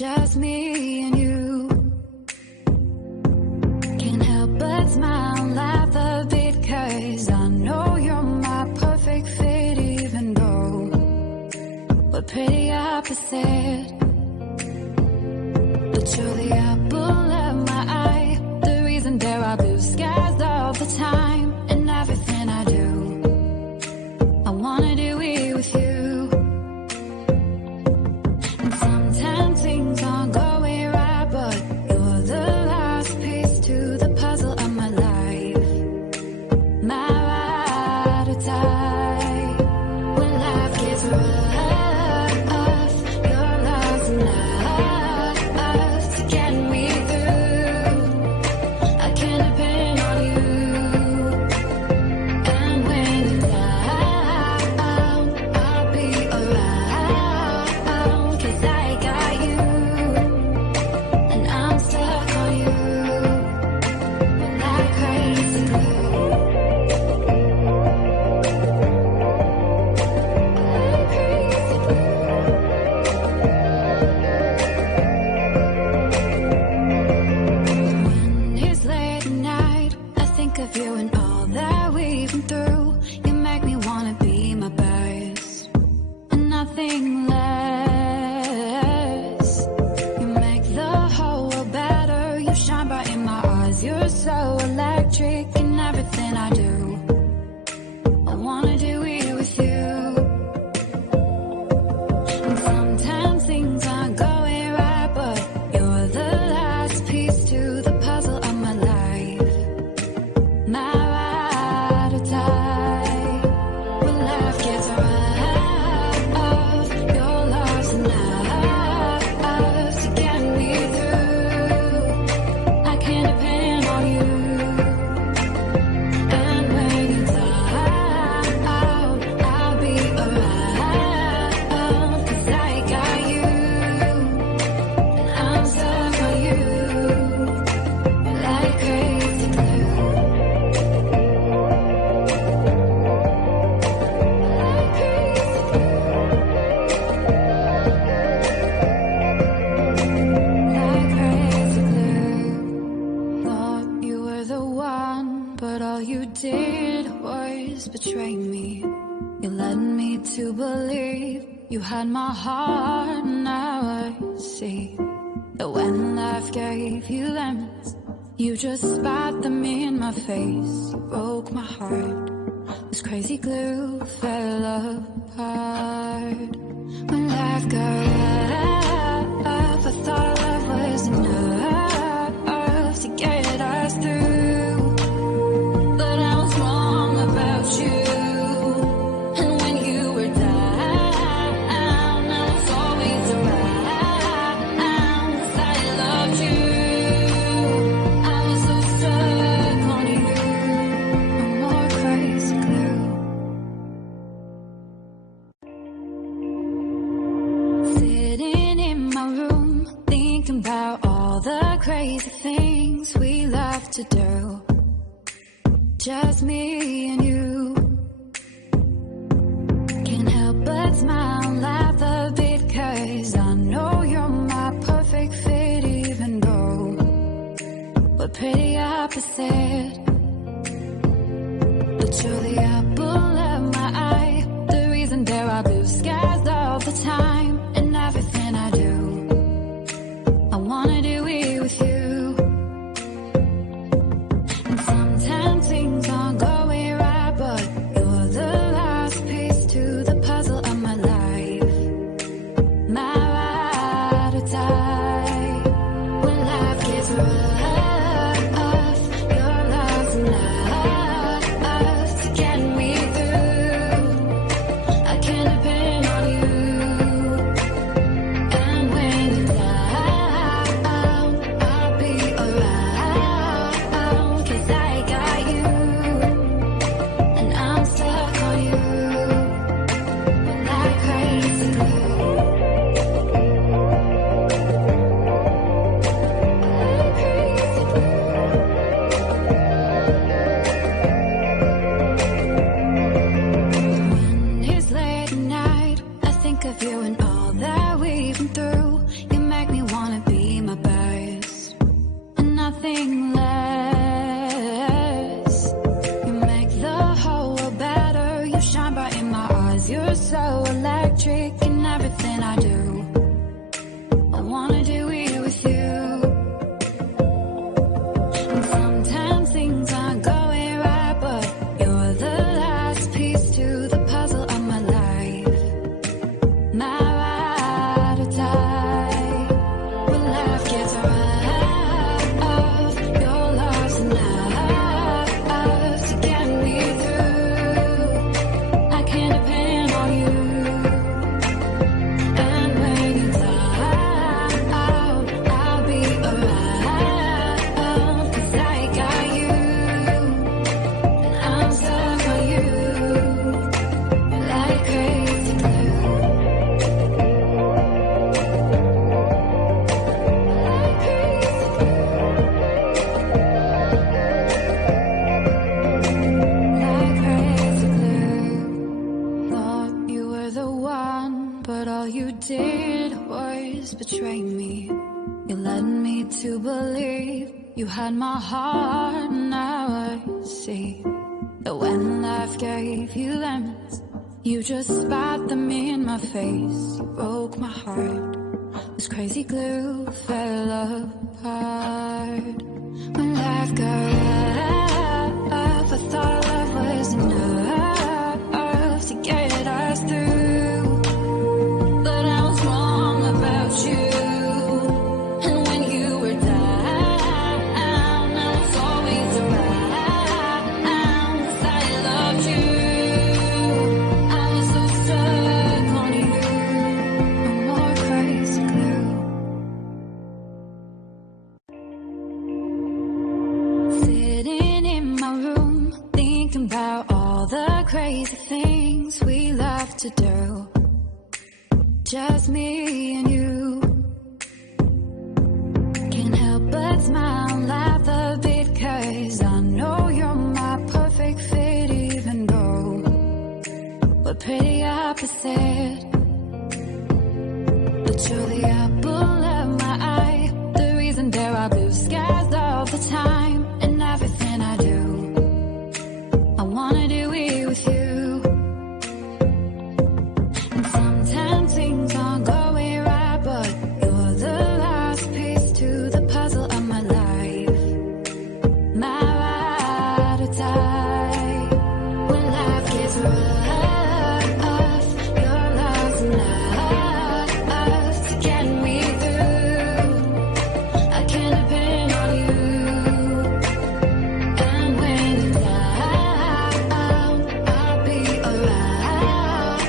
just me and you. Can't help but smile, laugh a bit, 'cause I know you're my perfect fit, even though we're pretty opposite. But you're the apple of my eye, the reason there are blue skies all the time. And everything I do, I wanna do it with you. And sometimes things aren't going right, but you're the last piece to the puzzle of my life. My ride or die. When life gets rough, your love's enough to get me through. I can depend on you. And when you're down, I'll be around, 'cause I got you. And I'm stuck on you like crazy glue. When it's late at night, I think of you and all that we've been through. You make me wanna be my best and nothing less. You make the whole world better. You shine bright in my eyes. You're so electric in everything I do. I wanna do it with you. And sometimes things aren't going right, but you're the last piece to the puzzle of my life. My ride or die. When life gets rough, your love's enough to get me through. I can depend on you. And when you're down, I'll be around, 'cause I got you. And I'm stuck on you like crazy glue. Like crazy glue. Thought you were the one, but all you did was betray me. You led me to believe you had my heart. Now I see that when life gave you lemons, you just spat them in my face. You broke my heart. This crazy glue fell apart. When life got rough, I thought love was enough to get us through. But I was wrong about you. And when you were down, I was always around, 'cause I loved you. I was so stuck on you. No more crazy glue. Sitting in my room, thinking about all the crazy things we love to do. Just me and you. Can't help but smile, laugh a bit, 'cause I know you're my perfect fit, even though we're pretty opposite. But you're the apple of my eye, the reason there are blue skies all the time. And everything I do, I wanna do it with you. And sometimes things aren't going right, but you're the last piece to the puzzle of my life. My ride or die. When life gets rough, your love's enough to get You had my heart, now I see that when life gave you lemons, you just spat them in my face. You broke my heart. This crazy glue fell apart. When life got rough, I thought love was enough to get us through. But I was wrong about you. And when you were down, I was always around, 'cause I loved you. I was so stuck on you. No more crazy glue. Sitting in my room, thinking about all the crazy things we love to do. Just me and you. Can't help but smile and laugh a bit, 'cause I know you're my perfect fit, even though we're pretty opposite. But you're the apple of my eye, the reason there are blue skies all the time. And everything I do, I wanna do it with you. And sometimes things aren't going right, but you're the last piece to the puzzle of my life. My ride or die. When life gets rough, your love's enough to get me through. I can depend on you. And when you're down, I'll be around,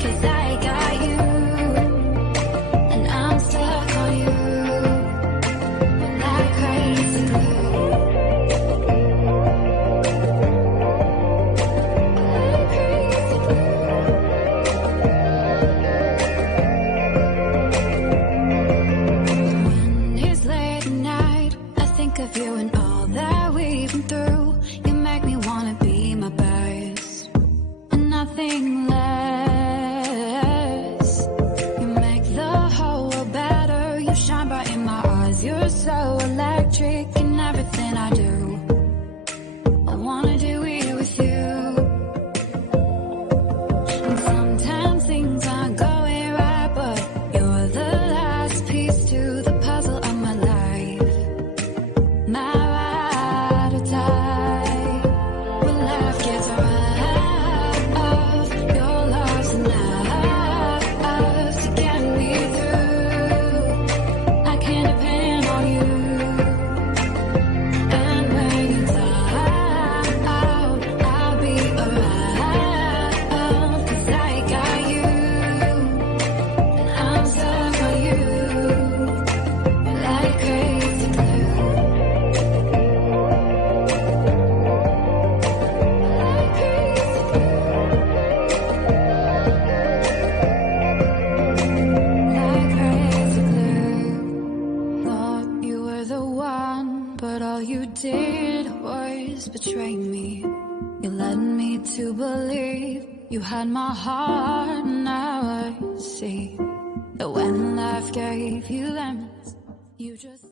'cause I got you. And I'm stuck on you like crazy glue. Like crazy glue. When it's late at night, I think of you and all that we've been through. You make me wanna be my best and nothing less. You make the whole world better. You shine bright in my eyes. You're so electric in everything I do. I wanna do it with you. And sometimes things aren't going right, but you're the last piece to the puzzle of my life. My ride or die. When life gets rough, your love's enough to get me through. I can depend on you. And when you're down, I'll be around, 'cause I got you. And I'm stuck on you like crazy glue. Like crazy glue. Like crazy glue. Thought you were the one, but all you did was betray me. You led me to believe you had my heart. Now I see that when life gave you lemons, you just